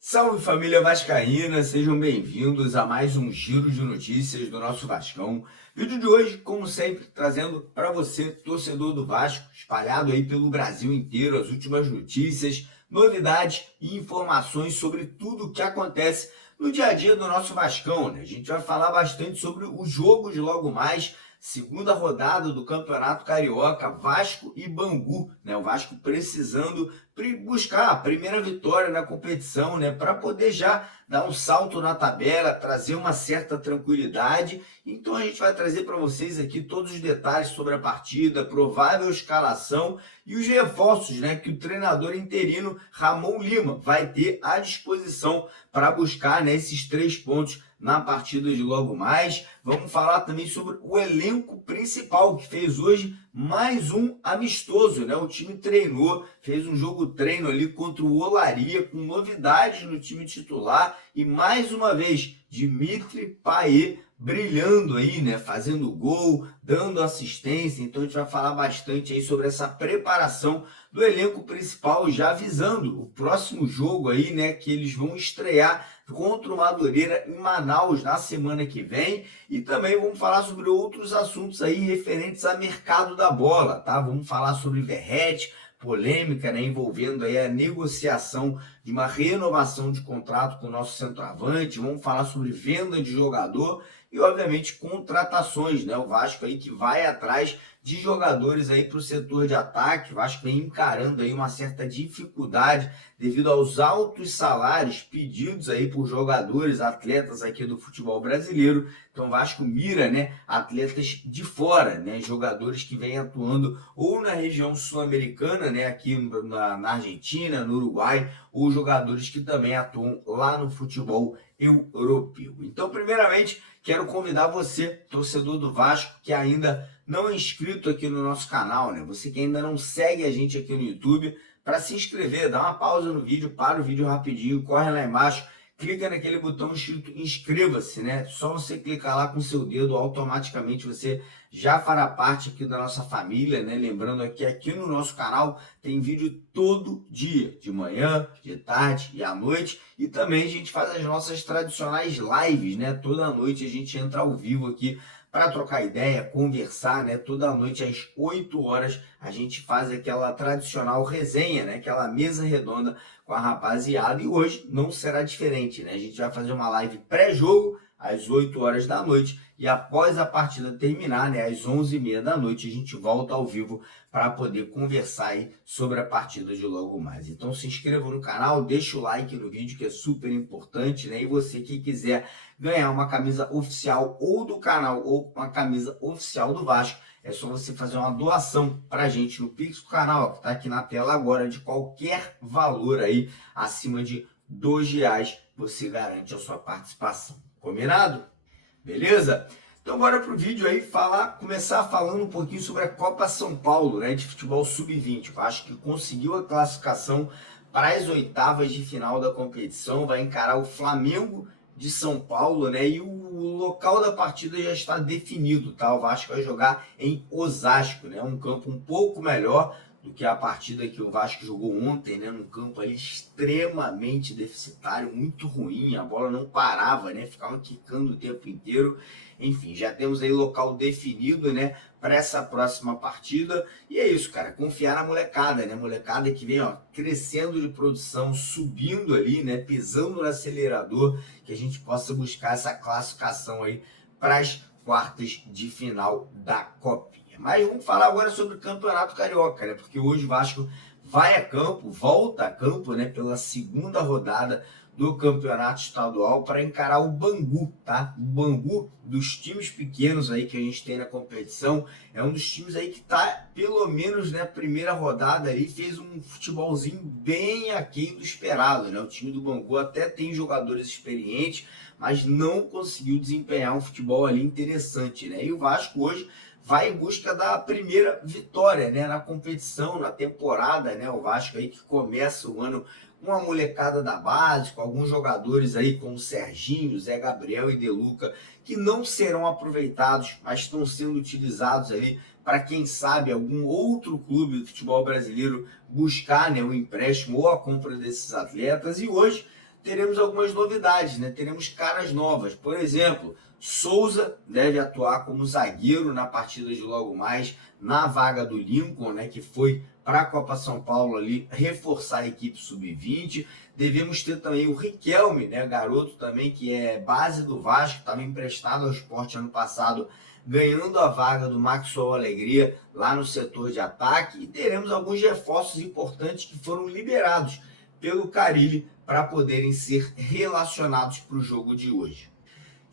Salve família vascaína, sejam bem-vindos a mais um giro de notícias do nosso Vascão. Vídeo de hoje, como sempre, trazendo para você, torcedor do Vasco, espalhado aí pelo Brasil inteiro, as últimas notícias, novidades e informações sobre tudo o que acontece no dia a dia do nosso Vascão, né? A gente vai falar bastante sobre o jogo de logo mais, segunda rodada do Campeonato Carioca, Vasco e Bangu, né? O Vasco precisando buscar a primeira vitória na competição, né? Para poder já dar um salto na tabela, trazer uma certa tranquilidade. Então a gente vai trazer para vocês aqui todos os detalhes sobre a partida, provável escalação e os reforços, né, que o treinador interino Ramon Lima vai ter à disposição para buscar, né, esses 3 pontos na partida de logo mais. Vamos falar também sobre o elenco principal, que fez hoje mais um amistoso, né? O time treinou, fez um jogo treino ali contra o Olaria, com novidades no time titular e mais uma vez Dimitri Payet brilhando aí, né? Fazendo gol, dando assistência. Então a gente vai falar bastante aí sobre essa preparação do elenco principal, já visando o próximo jogo aí, né? Que eles vão estrear contra o Madureira em Manaus na semana que vem. E também vamos falar sobre outros assuntos aí referentes ao mercado da bola, tá? Vamos falar sobre Verratti, polêmica, né, envolvendo aí a negociação de uma renovação de contrato com o nosso centroavante. Vamos falar sobre venda de jogador e, obviamente, contratações, né? O Vasco aí que vai atrás de jogadores aí para o setor de ataque. O Vasco vem encarando aí uma certa dificuldade devido aos altos salários pedidos aí por jogadores, atletas aqui do futebol brasileiro. Então o Vasco mira, né, atletas de fora, né, jogadores que vêm atuando ou na região sul-americana, né, aqui na Argentina, no Uruguai, ou jogadores que também atuam lá no futebol europeu. Então, primeiramente, quero convidar você, torcedor do Vasco, que ainda não é inscrito aqui no nosso canal, né, você que ainda não segue a gente aqui no YouTube, para se inscrever, dá uma pausa no vídeo, para o vídeo rapidinho, corre lá embaixo, clica naquele botão escrito inscreva-se, né? Só você clicar lá com o seu dedo, automaticamente você já fará parte aqui da nossa família, né? Lembrando que aqui no nosso canal tem vídeo todo dia, de manhã, de tarde e à noite. E também a gente faz as nossas tradicionais lives, né? Toda noite a gente entra ao vivo aqui para trocar ideia, conversar, né? Toda noite às 8 horas a gente faz aquela tradicional resenha, né? Aquela mesa redonda com a rapaziada, e hoje não será diferente, né? A gente vai fazer uma live pré-jogo às 8 horas da noite e após a partida terminar, né, às 11h30 da noite, a gente volta ao vivo para poder conversar aí sobre a partida de logo mais. Então se inscreva no canal, deixa o like no vídeo que é super importante, né? E você que quiser ganhar uma camisa oficial ou do canal ou uma camisa oficial do Vasco, é só você fazer uma doação pra gente no Pix do canal, que tá aqui na tela agora, de qualquer valor aí, acima de R$2, você garante a sua participação. Combinado? Beleza? Então bora pro vídeo aí começar falando um pouquinho sobre a Copa São Paulo, né, de futebol sub-20. Eu acho que conseguiu a classificação para as oitavas de final da competição, vai encarar o Flamengo de São Paulo, né? E o local da partida já está definido, tá? O Vasco vai jogar em Osasco, né? Um campo um pouco melhor do que a partida que o Vasco jogou ontem, né? Num campo ali extremamente deficitário, muito ruim, a bola não parava, né? Ficava quicando o tempo inteiro. Enfim, já temos aí local definido, né, para essa próxima partida. E é isso, cara, confiar na molecada, né? Molecada que vem, ó, crescendo de produção, subindo ali, né, pisando no acelerador, que a gente possa buscar essa classificação aí para as quartas de final da Copinha. Mas vamos falar agora sobre o Campeonato Carioca, né? Porque hoje o Vasco vai a campo, volta a campo, né, pela segunda rodada do Campeonato Estadual para encarar o Bangu, tá? O Bangu, dos times pequenos aí que a gente tem na competição, é um dos times aí que tá, pelo menos na primeira rodada ali, fez um futebolzinho bem aquém do esperado, né? O time do Bangu até tem jogadores experientes, mas não conseguiu desempenhar um futebol ali interessante, né? E o Vasco hoje vai em busca da primeira vitória, né, na competição, na temporada, né? O Vasco aí que começa o ano uma molecada da base, com alguns jogadores aí como Serginho, Zé Gabriel e Deluca, que não serão aproveitados, mas estão sendo utilizados ali para, quem sabe, algum outro clube do futebol brasileiro buscar, né, o empréstimo ou a compra desses atletas. E hoje teremos algumas novidades, né? Teremos caras novas. Por exemplo, Souza deve atuar como zagueiro na partida de logo mais, na vaga do Lincoln, né, que foi para a Copa São Paulo ali reforçar a equipe sub-20. Devemos ter também o Riquelme, né, garoto também que é base do Vasco, estava emprestado ao Sport ano passado, ganhando a vaga do Maxwell Alegria lá no setor de ataque. E teremos alguns reforços importantes que foram liberados pelo Carille para poderem ser relacionados para o jogo de hoje.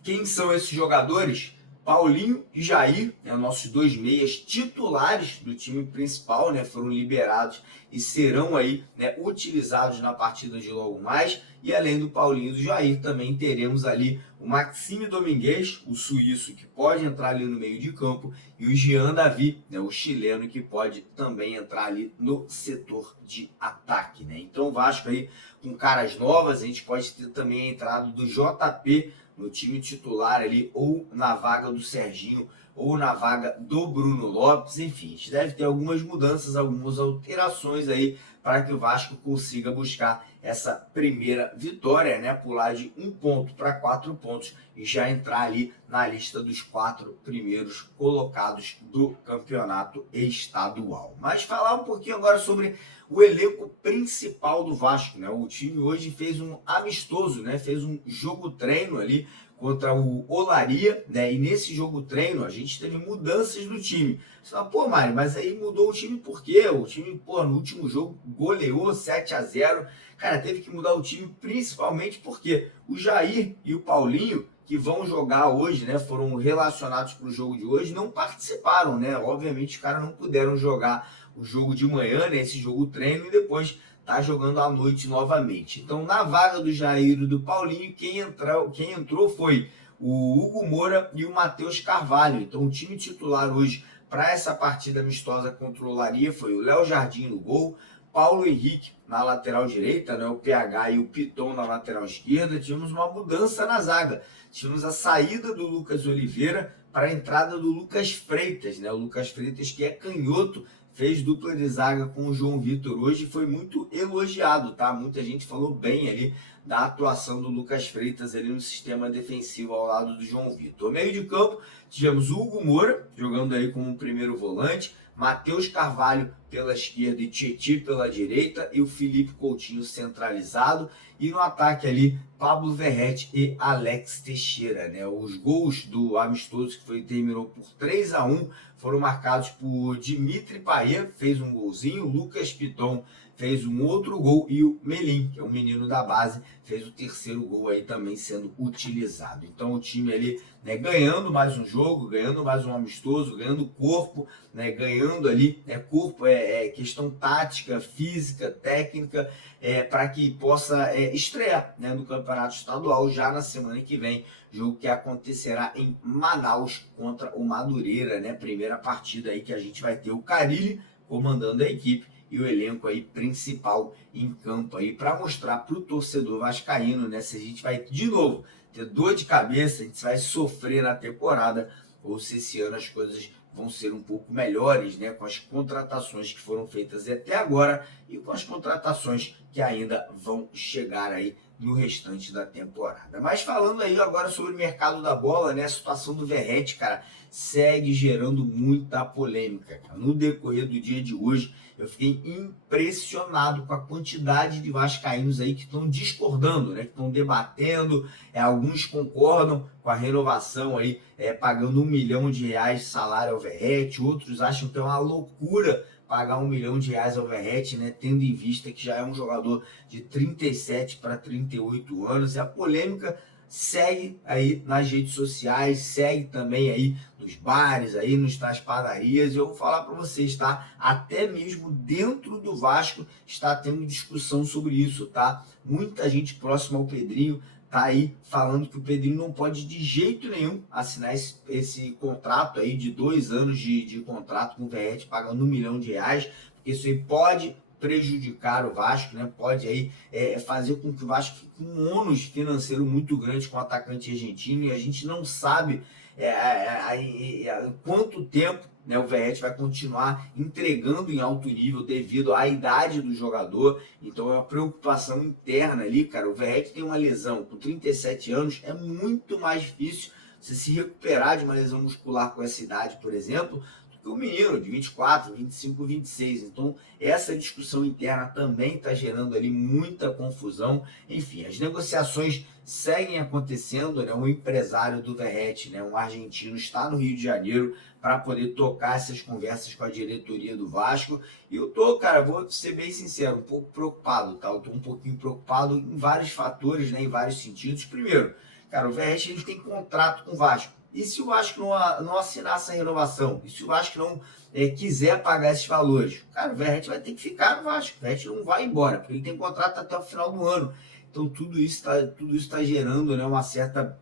Quem são esses jogadores? Paulinho e Jair, né, nossos dois meias titulares do time principal, né, foram liberados e serão aí, né, utilizados na partida de logo mais. E além do Paulinho e do Jair, também teremos ali o Maxime Domingues, o suíço, que pode entrar ali no meio de campo, e o Jean Davi, né, o chileno, que pode também entrar ali no setor de ataque, né? Então o Vasco aí com caras novas, a gente pode ter também a entrada do JP no time titular ali, ou na vaga do Serginho, ou na vaga do Bruno Lopes. Enfim, a gente deve ter algumas mudanças, algumas alterações aí para que o Vasco consiga buscar essa primeira vitória, né? Pular de 1 ponto para 4 pontos e já entrar ali na lista dos 4 primeiros colocados do campeonato estadual. Mas falar um pouquinho agora sobre o elenco principal do Vasco, né? O time hoje fez um amistoso, né? Fez um jogo treino ali contra o Olaria, né? E nesse jogo treino a gente teve mudanças no time. Você fala, pô, Mário, mas aí mudou o time por quê? O time, pô, no último jogo goleou 7-0. Cara, teve que mudar o time principalmente porque o Jair e o Paulinho, que vão jogar hoje, né, foram relacionados para o jogo de hoje, não participaram, né? Obviamente os caras não puderam jogar o jogo de manhã, né, esse jogo treino, e depois tá jogando à noite novamente. Então, na vaga do Jair e do Paulinho, quem entrou foi o Hugo Moura e o Matheus Carvalho. Então, o time titular hoje para essa partida amistosa contra o Olaria foi o Léo Jardim no gol, Paulo Henrique na lateral direita, né, o PH e o Piton na lateral esquerda. Tivemos uma mudança na zaga. Tivemos a saída do Lucas Oliveira para a entrada do Lucas Freitas, né? O Lucas Freitas, que é canhoto, fez dupla de zaga com o João Vitor hoje, foi muito elogiado, tá? Muita gente falou bem ali da atuação do Lucas Freitas ali no sistema defensivo ao lado do João Vitor. Meio de campo, tivemos o Hugo Moura jogando aí como primeiro volante, Matheus Carvalho pela esquerda e Tietê pela direita, e o Felipe Coutinho centralizado. E no ataque ali, Pablo Verrete e Alex Teixeira, né? Os gols do amistoso, que terminou por 3-1, foram marcados por Dimitri Payet, fez um golzinho, Lucas Piton fez um outro gol, e o Melim, que é um menino da base, fez o terceiro gol aí também sendo utilizado. Então o time ali, né, ganhando mais um jogo, ganhando mais um amistoso, ganhando corpo, né, ganhando ali, né, corpo é questão tática, física, técnica, para que possa estrear, né, no campeonato estadual já na semana que vem, jogo que acontecerá em Manaus contra o Madureira, né, primeira partida aí que a gente vai ter o Carille comandando a equipe e o elenco aí principal em campo aí para mostrar para o torcedor vascaíno, né, se a gente vai de novo ter dor de cabeça, a gente vai sofrer na temporada, ou se esse ano as coisas vão ser um pouco melhores, né, com as contratações que foram feitas até agora e com as contratações que ainda vão chegar aí no restante da temporada. Mas falando aí agora sobre o mercado da bola, né, a situação do Verrete, cara, segue gerando muita polêmica, cara. No decorrer do dia de hoje, eu fiquei impressionado com a quantidade de vascaínos aí que estão discordando, né, que estão debatendo. Alguns concordam com a renovação aí, pagando R$1 milhão de salário ao Verrete, outros acham que é uma loucura pagar R$1 milhão ao Verrete, né, tendo em vista que já é um jogador de 37 para 38 anos. E a polêmica segue aí nas redes sociais, segue também aí nos bares, aí nas padarias. Eu vou falar para vocês, tá? Até mesmo dentro do Vasco está tendo discussão sobre isso, tá? Muita gente próxima ao Pedrinho tá aí falando que o Pedrinho não pode de jeito nenhum assinar esse contrato aí de 2 anos de contrato com o Verrete, pagando R$1 milhão, porque isso aí pode prejudicar o Vasco, né? Pode aí fazer com que o Vasco fique com um ônus financeiro muito grande com o atacante argentino, e a gente não sabe quanto tempo, né, o Verratti vai continuar entregando em alto nível devido à idade do jogador. Então é uma preocupação interna ali, cara. O Verratti tem uma lesão com 37 anos, é muito mais difícil você se recuperar de uma lesão muscular com essa idade, por exemplo, do que o menino de 24, 25, 26. Então essa discussão interna também está gerando ali muita confusão. Enfim, as negociações seguem acontecendo, né? O empresário do Verratti, né, um argentino, está no Rio de Janeiro para poder tocar essas conversas com a diretoria do Vasco. E eu tô, cara, vou ser bem sincero, um pouco preocupado, tá? Eu tô um pouquinho preocupado em vários fatores, né, em vários sentidos. Primeiro, cara, o Verratti, ele tem contrato com o Vasco. E se o Vasco não assinar essa renovação? E se o Vasco não quiser pagar esses valores? Cara, o Verratti vai ter que ficar no Vasco. O Verratti não vai embora, porque ele tem contrato até o final do ano. Então tudo isso tá gerando, né, uma certa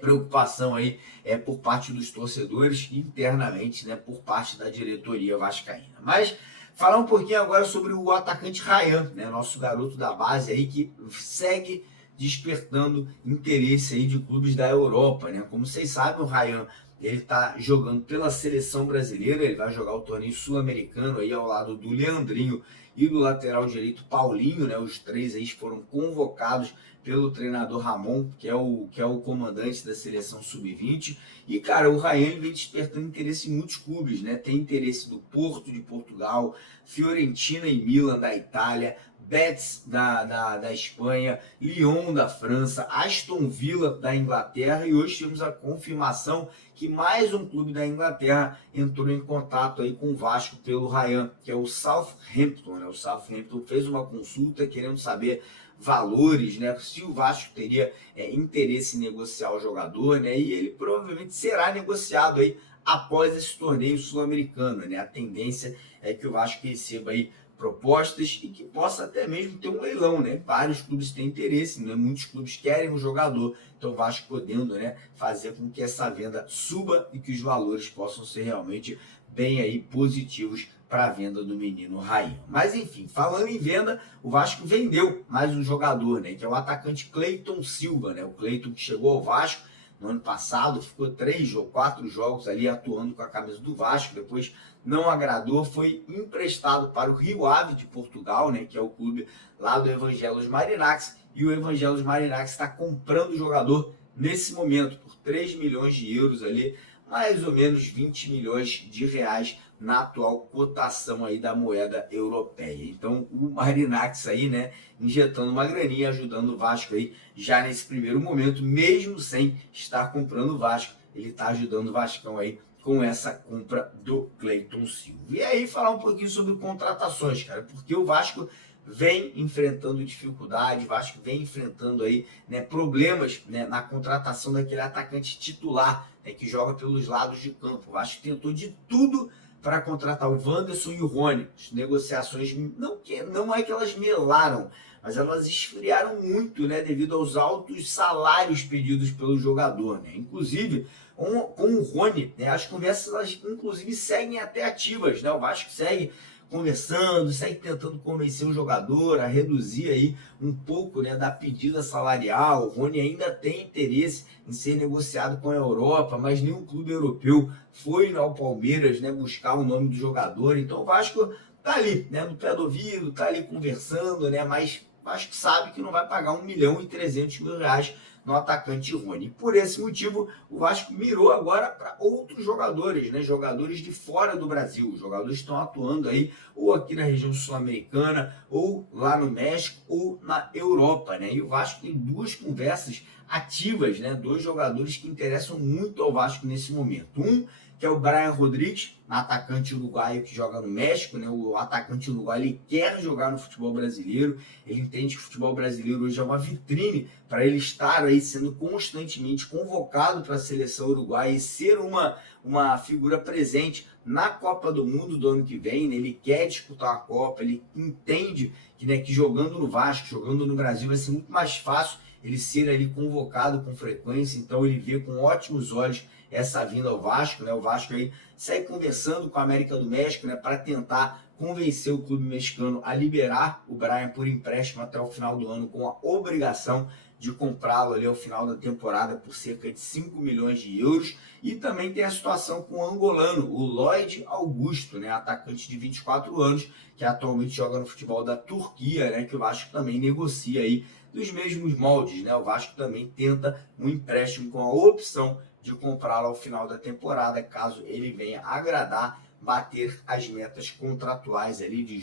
preocupação aí por parte dos torcedores e internamente, né, por parte da diretoria vascaína. Mas falar um pouquinho agora sobre o atacante Ryan, né, nosso garoto da base aí que segue despertando interesse aí de clubes da Europa, né? Como vocês sabem, o Ryan, ele está jogando pela seleção brasileira, ele vai jogar o torneio sul-americano aí ao lado do Leandrinho e do lateral direito Paulinho, né? Os três aí foram convocados pelo treinador Ramon, que é o comandante da seleção sub-20. E, cara, o Ryan, ele vem despertando interesse em muitos clubes, né? Tem interesse do Porto de Portugal, Fiorentina e Milan da Itália, Betis da Espanha, Lyon da França, Aston Villa da Inglaterra, e hoje temos a confirmação que mais um clube da Inglaterra entrou em contato aí com o Vasco pelo Ryan, que é o Southampton, né? O Southampton fez uma consulta querendo saber valores, né? Se o Vasco teria interesse em negociar o jogador, né? E ele provavelmente será negociado aí após esse torneio sul-americano, né? A tendência é que o Vasco receba aí propostas e que possa até mesmo ter um leilão, né? Vários clubes têm interesse, né? Muitos clubes querem um jogador, então o Vasco podendo, né, fazer com que essa venda suba e que os valores possam ser realmente bem aí positivos para a venda do menino Ryan. Mas enfim, falando em venda, o Vasco vendeu mais um jogador, né, que é o atacante Cleiton Silva, né? O Cleiton que chegou ao Vasco no ano passado, ficou 3 ou 4 jogos ali atuando com a camisa do Vasco, depois não agradou, foi emprestado para o Rio Ave de Portugal, né, que é o clube lá do Evangelos Marinax, e o Evangelos Marinax está comprando o jogador nesse momento por 3 milhões de euros ali, mais ou menos 20 milhões de reais na atual cotação aí da moeda europeia. Então o Marinax aí, né, injetando uma graninha, ajudando o Vasco aí já nesse primeiro momento, mesmo sem estar comprando o Vasco, ele está ajudando o Vascão aí com essa compra do Cleiton Silva. E aí falar um pouquinho sobre contratações, cara, porque o Vasco vem enfrentando dificuldade, o Vasco vem enfrentando aí, né, problemas, né, na contratação daquele atacante titular, né, que joga pelos lados de campo. O Vasco tentou de tudo para contratar o Wanderson e o Rony. As negociações não é que elas melaram, mas elas esfriaram muito, né, devido aos altos salários pedidos pelo jogador, né? Inclusive, com o Rony, né, as conversas elas, inclusive seguem até ativas, né? O Vasco segue conversando, segue tentando convencer o jogador a reduzir aí um pouco, né, da pedida salarial. O Rony ainda tem interesse em ser negociado com a Europa, mas nenhum clube europeu foi ao Palmeiras, né, buscar o nome do jogador. Então o Vasco tá ali, né, no pé do ouvido, tá ali conversando, né, mas o Vasco sabe que não vai pagar 1.300.000 reais no atacante Rony. Por esse motivo, o Vasco mirou agora para outros jogadores, né? Jogadores de fora do Brasil. Os jogadores estão atuando aí ou aqui na região sul-americana, ou lá no México, ou na Europa, né? E o Vasco tem 2 conversas ativas, né? 2 jogadores que interessam muito ao Vasco nesse momento. Um que é o Brian Rodrigues, atacante uruguaio que joga no México, né? O atacante uruguaio, ele quer jogar no futebol brasileiro, ele entende que o futebol brasileiro hoje é uma vitrine para ele estar aí sendo constantemente convocado para a seleção uruguaia e ser uma figura presente na Copa do Mundo do ano que vem, né? Ele quer disputar a Copa, ele entende que, né, que jogando no Vasco, jogando no Brasil vai ser muito mais fácil ele ser ali convocado com frequência, então ele vê com ótimos olhos essa vinda ao Vasco, né? O Vasco aí segue conversando com a América do México, né, para tentar convenceu o clube mexicano a liberar o Bryan por empréstimo até o final do ano, com a obrigação de comprá-lo ali ao final da temporada por cerca de 5 milhões de euros. E também tem a situação com o angolano, o Lloyd Augusto, né, atacante de 24 anos, que atualmente joga no futebol da Turquia, né, que o Vasco também negocia aí dos mesmos moldes, né? O Vasco também tenta um empréstimo com a opção de comprá-lo ao final da temporada, caso ele venha agradar, bater as metas contratuais ali de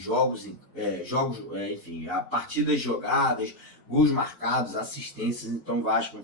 enfim, partidas jogadas, gols marcados, assistências. Então o Vasco,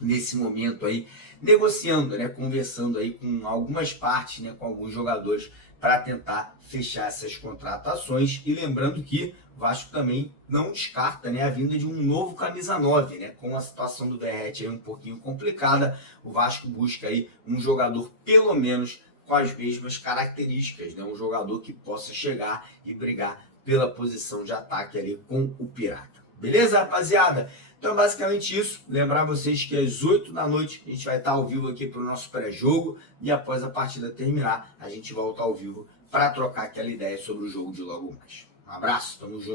nesse momento aí, negociando, né, conversando aí com algumas partes, né, com alguns jogadores, para tentar fechar essas contratações. E lembrando que o Vasco também não descarta, né, a vinda de um novo camisa 9, né, com a situação do Verratti aí um pouquinho complicada. O Vasco busca aí um jogador pelo menos com as mesmas características, né, um jogador que possa chegar e brigar pela posição de ataque ali com o Pirata. Beleza, rapaziada? Então, basicamente isso. Lembrar vocês que às 8 da noite a gente vai estar ao vivo aqui para o nosso pré-jogo e após a partida terminar, a gente volta ao vivo para trocar aquela ideia sobre o jogo de logo mais. Um abraço, tamo junto.